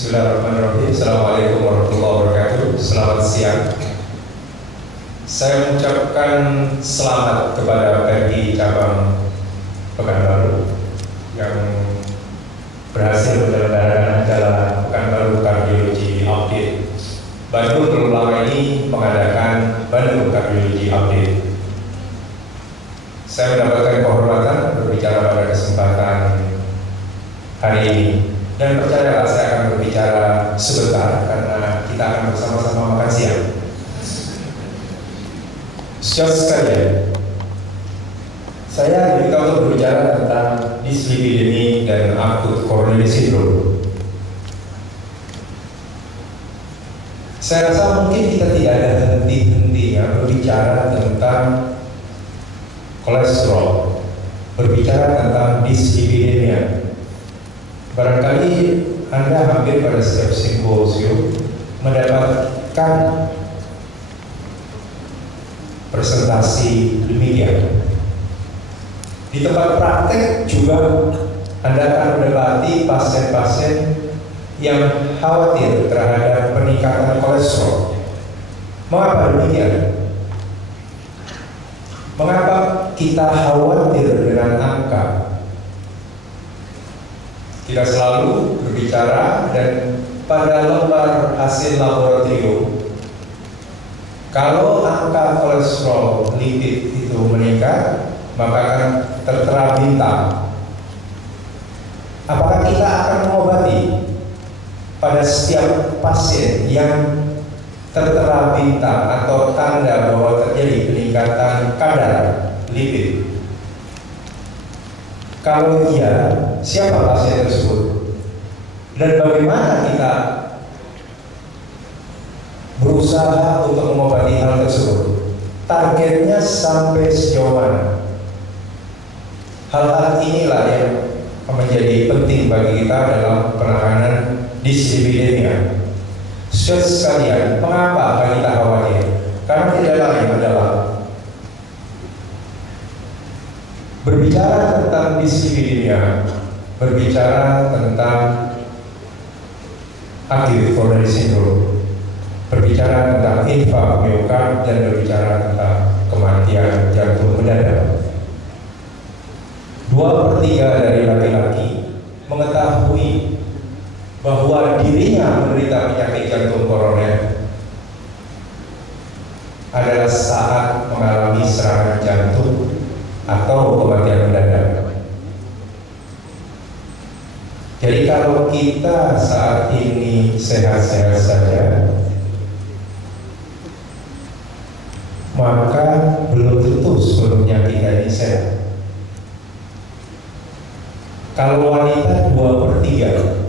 Bismillahirrahmanirrahim. Assalamualaikum warahmatullahi wabarakatuh. Selamat siang. Saya mengucapkan selamat kepada PERGI cabang Pekanbaru yang berhasil menyelenggarakan acara Pekanbaru Kardiologi Update. Bandung belum lama ini mengadakan Bandung Kardiologi Update. Saya mendapatkan kehormatan berbicara pada kesempatan hari ini. Dan percayalah, saya akan berbicara sebentar karena kita akan bersama-sama makan siang. Saudara sekalian, saya diminta untuk berbicara tentang dislipidemi dan akut coronary syndrome. Saya rasa mungkin kita tidak ada henti-hentinya berbicara tentang kolesterol, berbicara tentang dislipidemia. Barangkali Anda hampir pada setiap simposium mendapatkan presentasi demikian. Di tempat praktek juga Anda akan mendapati pasien-pasien yang khawatir terhadap peningkatan kolesterol. Mengapa demikian? Mengapa kita khawatir dengan angka? Kita selalu berbicara dan pada lembar hasil laboratorium, kalau angka kolesterol lipid itu meningkat, maka akan tertera bintang. Apakah kita akan mengobati pada setiap pasien yang tertera bintang atau tanda bahwa terjadi peningkatan kadar lipid? Kalau iya, siapa pasien tersebut? Dan bagaimana kita berusaha untuk mengobati hal tersebut? Targetnya sampai sejauh mana? Hal-hal inilah yang menjadi penting bagi kita dalam penanganan dislipidemia. Saudara sekalian, mengapa kita khawatir? Karena tidak lain adalah berbicara tentang dislipidemia, berbicara tentang acute coronary syndrome, berbicara tentang infark miokard, dan berbicara tentang kematian jantung mendadak. 2/3 dari laki-laki mengetahui bahwa dirinya menderita penyakit jantung koroner adalah saat mengalami serangan jantung atau kematian mendadak. Jadi kalau kita saat ini sehat-sehat saja, maka belum tentu seluruhnya kita ini sehat. Kalau wanita 2/3,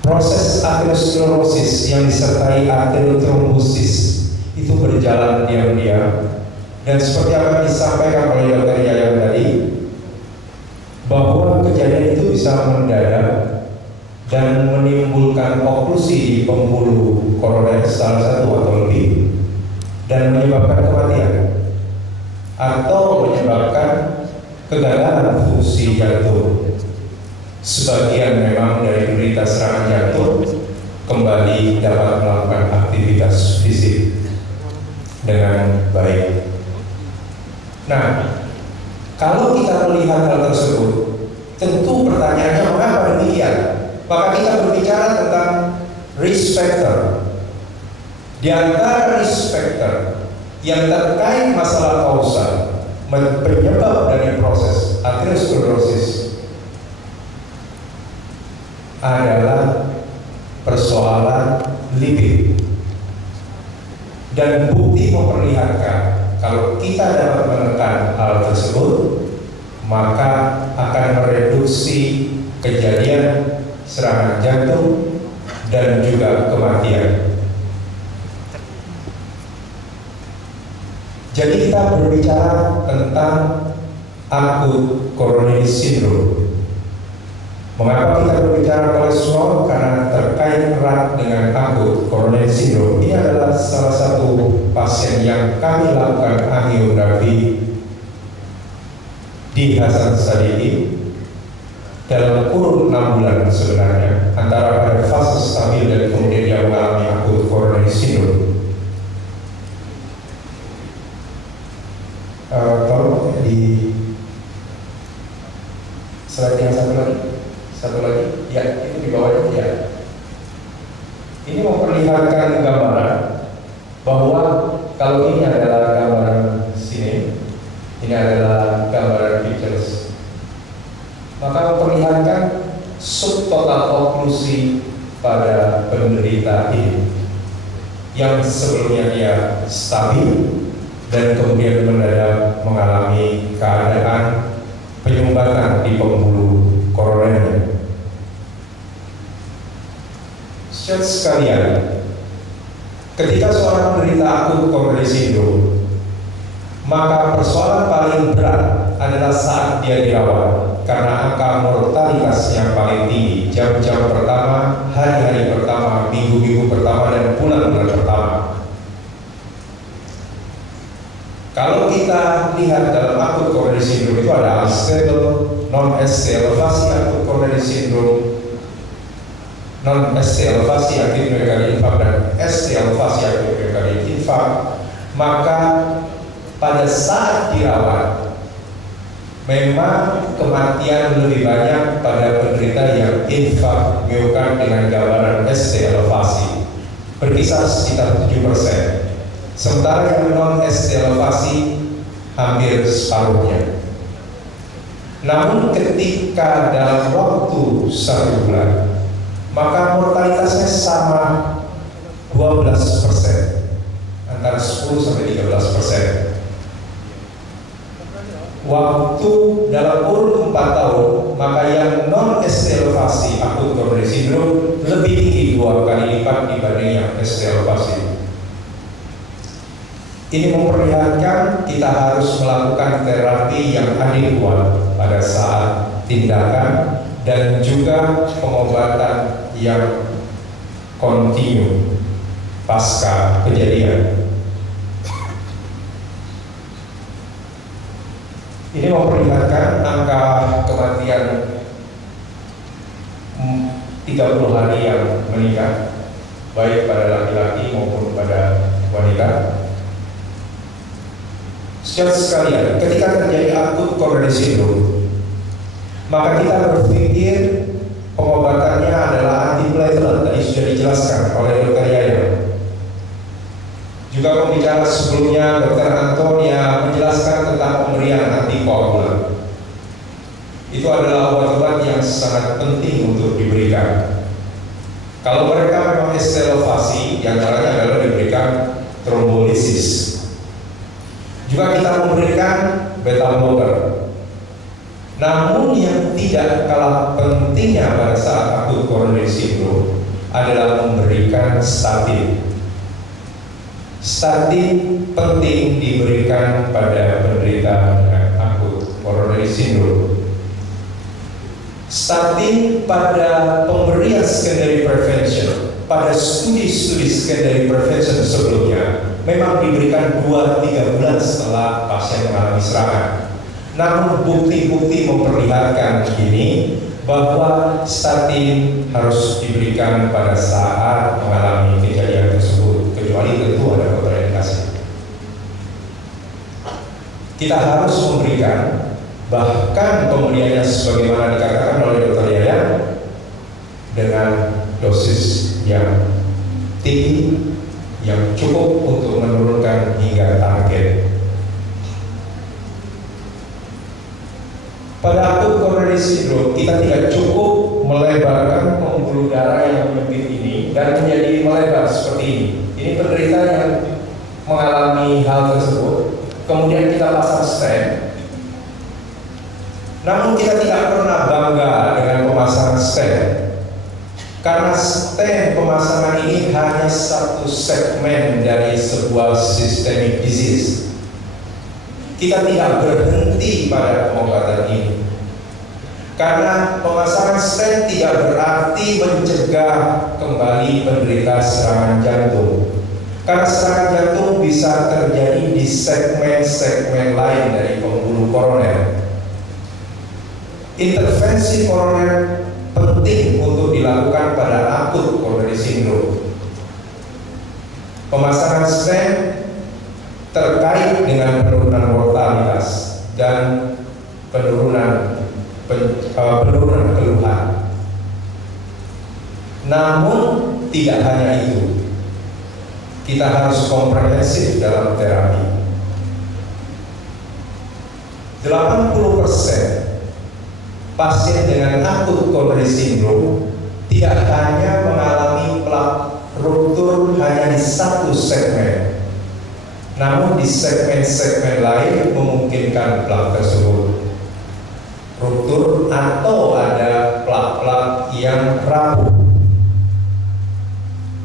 proses aterosklerosis yang disertai aterotrombosis itu berjalan diam-diam. Dan seperti apa disampaikan oleh Dr. Yayan tadi, bahwa kejadian itu bisa mendadak dan menimbulkan oklusi di pembuluh koroner salah satu atau lebih dan menyebabkan kematian atau menyebabkan kegagalan fungsi jantung. Sebagian memang dari penderita serangan jantung kembali dapat melakukan aktivitas fisik dengan baik. Nah, kalau kita melihat hal tersebut, tentu pertanyaannya mengapa demikian? Maka kita berbicara tentang risk factor. Di antara risk factor yang terkait masalah kausal penyebab dari proses aterosklerosis adalah persoalan lipid. Dan bukti memperlihatkan kalau kita dapat menekan hal tersebut, maka akan mereduksi kejadian serangan jantung dan juga kematian. Jadi kita berbicara tentang akut coronary syndrome. Mengapa kita berbicara kolesterol? Karena terkait erat dengan akut coronary syndrome. Ini adalah salah satu pasien yang kami lakukan angiografi di Hasan Sadikin dalam kurun 6 bulan sebenarnya, antara pada fase stabil dan kemudian dia mengalami akut coronary syndrome. Tolong di slide yang satu lagi, ya itu di bawahnya ya. Ini memperlihatkan gambaran bahwa kalau ini adalah gambaran sini, ini adalah gambaran pictures, maka memperlihatkan subtotal oklusi pada penderita ini yang sebelumnya dia stabil dan kemudian mendadak mengalami keadaan penyumbatan di pembuluh koroner. Saudara sekalian, ketika seorang menderita akut coronary syndrome, maka persoalan paling berat adalah saat dia dirawat, karena angka mortalitas yang paling tinggi jam-jam pertama, hari-hari pertama, minggu-minggu pertama, dan bulan-bulan pertama. Kalau kita lihat dalam akut coronary syndrome itu ada unstable, non-ST elevasi akut coronary syndrome, non-ST elevasi akut myocardial infarct, dan ST elevasi akut myocardial infarct. Maka pada saat dirawat, memang kematian lebih banyak pada penderita yang infark miokard dengan gambaran ST elevasi, berkisar sekitar 7%. Sementara yang non-ST elevasi hampir separuhnya. Namun ketika dalam waktu 1 bulan, maka mortalitasnya sama 12%, antara 10 sampai 13%. Waktu dalam kurun 4 tahun, maka yang non-ST elevasi akut coronary syndrome lebih tinggi 2 kali lipat dibanding yang ST elevasi. Ini memperlihatkan kita harus melakukan terapi yang adekuat pada saat tindakan dan juga pengobatan yang kontinu pasca kejadian. Ini memperlihatkan angka kematian 30 hari yang meningkat, baik pada laki-laki maupun pada wanita. Saudara sekalian, ketika terjadi akut coronary syndrome, maka kita berpikir pengobatannya adalah antiplatelet. Tadi sudah dijelaskan oleh Dr. Yaya. Juga pembicara sebelumnya, Dr. Antonia, menjelaskan tentang pemberian antikoagulan. Itu adalah obat-obat yang sangat penting untuk diberikan. Kalau mereka memang ST elevasi, yang caranya adalah diberikan trombolisis. Juga kita memberikan beta blocker. Namun yang tidak kalah pentingnya pada saat akut coronary syndrome adalah memberikan statin. Statin penting diberikan pada penderita dengan akut coronary syndrome. Statin pada pemberian secondary prevention, pada studi-studi secondary prevention sebelumnya memang diberikan 2-3 bulan setelah pasien mengalami serangan. Namun bukti-bukti memperlihatkan ini bahwa statin harus diberikan pada saat mengalami kejadian tersebut, kecuali tentu ada kontraindikasi. Kita harus memberikan, bahkan pemberiannya sebagaimana dikatakan oleh Dr. Yaya, dengan dosis yang tinggi, yang cukup untuk menurunkan hingga target. Pada akut coronary syndrome, kita tidak cukup melebarkan pembuluh darah yang menyempit ini dan menjadi melebar seperti ini. Ini penderita yang mengalami hal tersebut, kemudian kita pasang stent. Namun kita tidak pernah bangga dengan pemasangan stent, karena stent pemasangan ini hanya satu segmen dari sebuah systemic disease. Kita tidak berhenti pada pengobatan ini, karena pemasangan stent tidak berarti mencegah kembali penderita serangan jantung, karena serangan jantung bisa terjadi di segmen-segmen lain dari pembuluh koroner. Intervensi koroner penting untuk dilakukan pada akut coronary syndrome. Pemasangan stent terkait dengan penurunan mortalitas dan penurunan keluhan. Namun tidak hanya itu, kita harus komprehensif dalam terapi. 80% pasien dengan akut coronary syndrome tidak hanya mengalami plak ruptur hanya di satu segmen, namun di segmen-segmen lain memungkinkan plak tersebut ruptur atau ada plak-plak yang rapuh.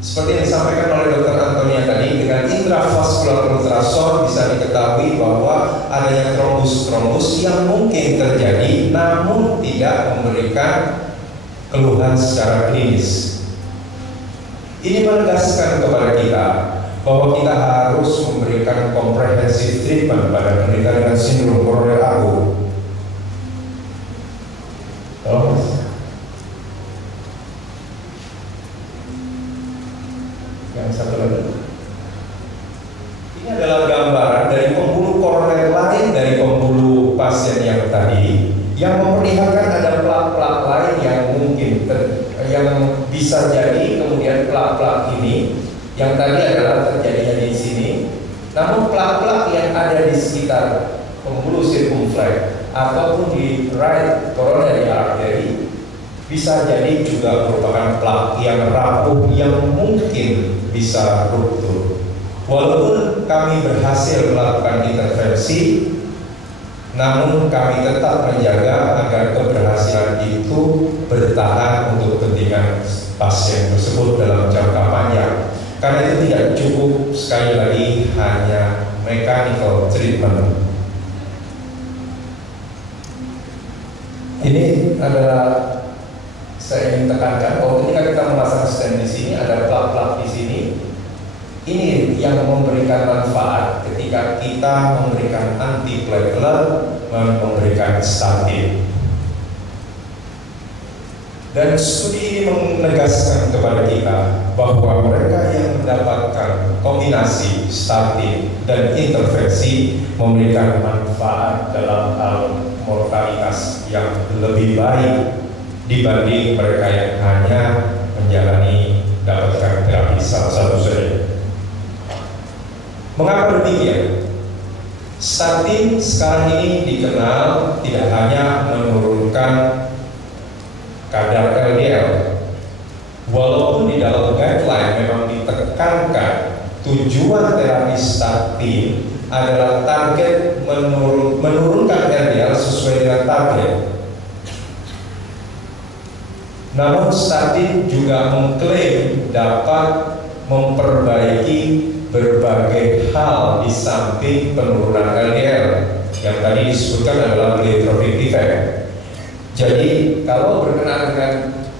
Seperti yang disampaikan oleh Dr. Antonia tadi, dengan intravaskular ultrasound bisa diketahui bahwa adanya trombus-trombus yang mungkin terjadi namun tidak memberikan keluhan secara klinis. Ini menegaskan kepada kita bahwa kita harus memberikan comprehensive treatment pada penderita dengan sindrom koroner akut. Yang satu lagi, ini adalah gambaran dari pembuluh koroner lain dari pembuluh pasien yang tadi, yang memperlihatkan ada plak-plak lain yang mungkin yang bisa jadi kemudian plak-plak ini yang tadi adalah terjadinya di sini, namun plak-plak yang ada di sekitar pembuluh circumflex ataupun di right coronary artery bisa jadi juga merupakan plak yang rapuh yang mungkin bisa ruptur. Walaupun kami berhasil melakukan intervensi, namun kami tetap menjaga agar keberhasilan itu bertahan untuk kepentingan pasien tersebut dalam jangka panjang. Karena itu tidak cukup sekali lagi hanya mechanical treatment. Ini adalah saya ingin tekankan bahwa ketika kita memasang stent di sini ada plak-plak di sini. Ini yang memberikan manfaat ketika kita memberikan antiplatelet, memberikan statin. Dan studi ini menegaskan kepada kita bahwa mereka yang mendapatkan kombinasi statin dan intervensi memberikan manfaat dalam hal mortalitas yang lebih baik dibanding mereka yang hanya menjalani dapatkan terapi satu saja. Mengapa demikian? Statin sekarang ini dikenal tidak hanya menurunkan kadar LDL, walaupun di dalam guideline memang ditekankan tujuan terapi statin adalah target menurunkan LDL sesuai dengan target. Namun statin juga mengklaim dapat memperbaiki berbagai hal di samping penurunan LDL yang tadi disebutkan adalah pleiotropic defect. Jadi kalau berkenaan dengan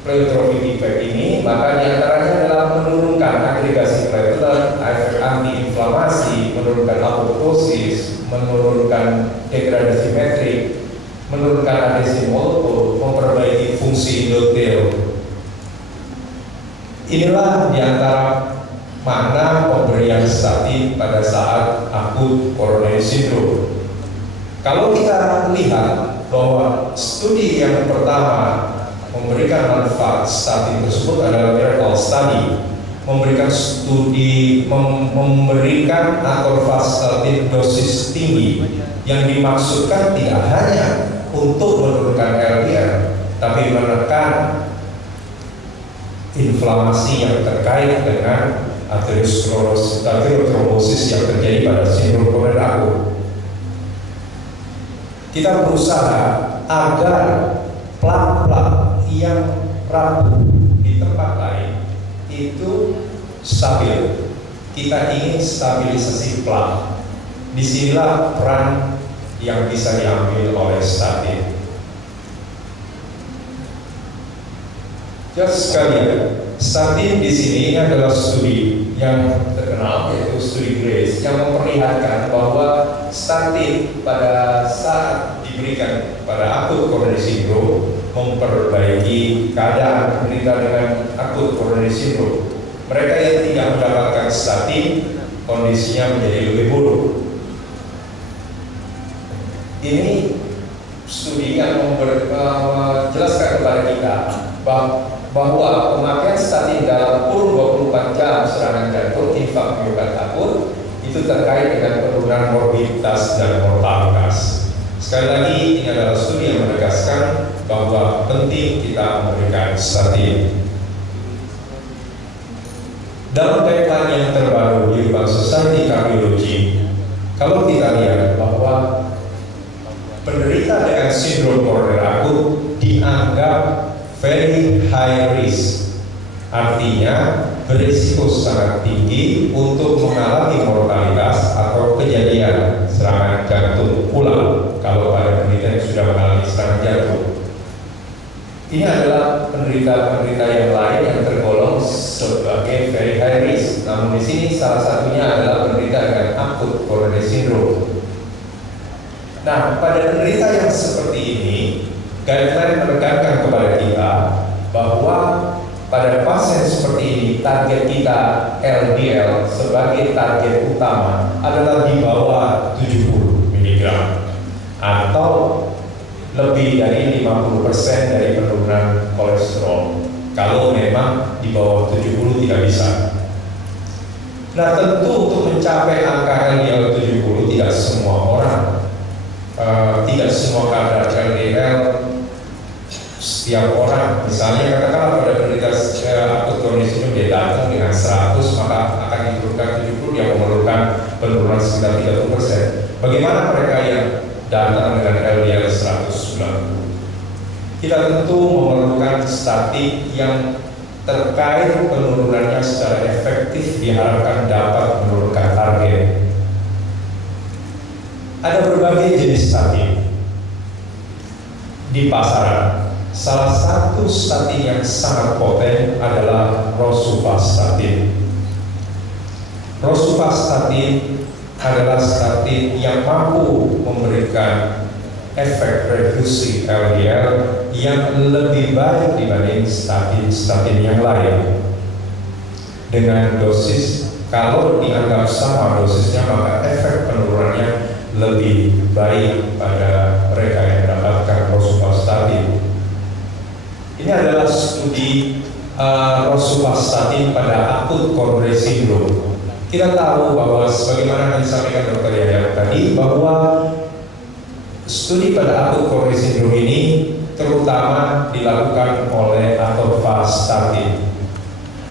pleiotropic defect ini, maka diantaranya adalah menurunkan agregasi platelet, efek antiinflamasi, menurunkan apoptosis, menurunkan degradasi metrik, menurunkan adesi molekul, memperbaiki fungsi endotel. Inilah diantara makna pemberian statin pada saat akut coronary syndrome. Kalau kita lihat bahwa studi yang pertama memberikan manfaat statin tersebut adalah Miracle Study, memberikan studi memberikan atorvastatin dosis tinggi yang dimaksudkan tidak hanya untuk menurunkan LDL, tapi menekan inflamasi yang terkait dengan arteriotrombosis yang terjadi pada sindrom koroner akut. Kita berusaha agar plak-plak yang rapuh di tempat lain itu stabil. Kita ingin stabilisasi plak. Disinilah peran yang bisa diambil oleh statin. Just sekalian, statin di sini adalah studi yang terkenal, yaitu studi GRACE, yang memperlihatkan bahwa statin pada saat diberikan pada akut coronary syndrome memperbaiki keadaan penderita dengan akut coronary syndrome. Mereka yang tidak mendapatkan statin kondisinya menjadi lebih buruk. Ini studi yang menjelaskan kepada kita bahwa pemakaian statin dalam kurun 24 jam serangan jantung infak miokard akut itu terkait dengan penurunan morbiditas dan mortalitas. Sekali lagi, ini adalah studi yang menegaskan bahwa penting kita memberikan statin. Dalam guideline yang terbaru di European Society Cardiology, kalau kita lihat bahwa penderita dengan sindrom koroner akut dianggap very high risk, artinya berisiko sangat tinggi untuk mengalami mortalitas atau kejadian serangan jantung ulang kalau pada penderita yang sudah mengalami serangan jantung. Ini adalah penderita-penderita yang lain yang tergolong sebagai very high risk. Namun di sini salah satunya adalah penderita dengan akut coronary syndrome. Nah, pada penderita yang seperti ini, guideline menekankan kepada kita bahwa pada pasien seperti ini target kita LDL sebagai target utama adalah di bawah 70 mg atau lebih dari 50% dari penurunan kolesterol. Kalau memang di bawah 70 tidak bisa. Nah, tentu untuk mencapai angka LDL 70 tidak semua orang, tidak semua kadar LDL setiap orang. Misalnya katakanlah pada penderita akut coronary syndrome dia datang dengan 100 maka akan diturunkan 70, dia memerlukan penurunan sekitar 30%. Bagaimana mereka yang datang dengan LDL 190? Kita tentu memerlukan statin yang terkait penurunannya secara efektif diharapkan dapat menurunkan target. Ada berbagai jenis statin di pasaran. Salah satu statin yang sangat poten adalah rosuvastatin. Rosuvastatin adalah statin yang mampu memberikan efek reduksi LDL yang lebih baik dibanding statin-statin yang lain. Dengan dosis, kalau dianggap sama dosisnya, maka efek penurunannya lebih baik pada mereka yang mendapatkan rosuvastatin. Ini adalah studi rosuvastatin pada akut coronary syndrome. Kita tahu bahwa sebagaimana yang disampaikan Dr. Yahya tadi, bahwa studi pada akut coronary syndrome ini terutama dilakukan oleh atorvastatin.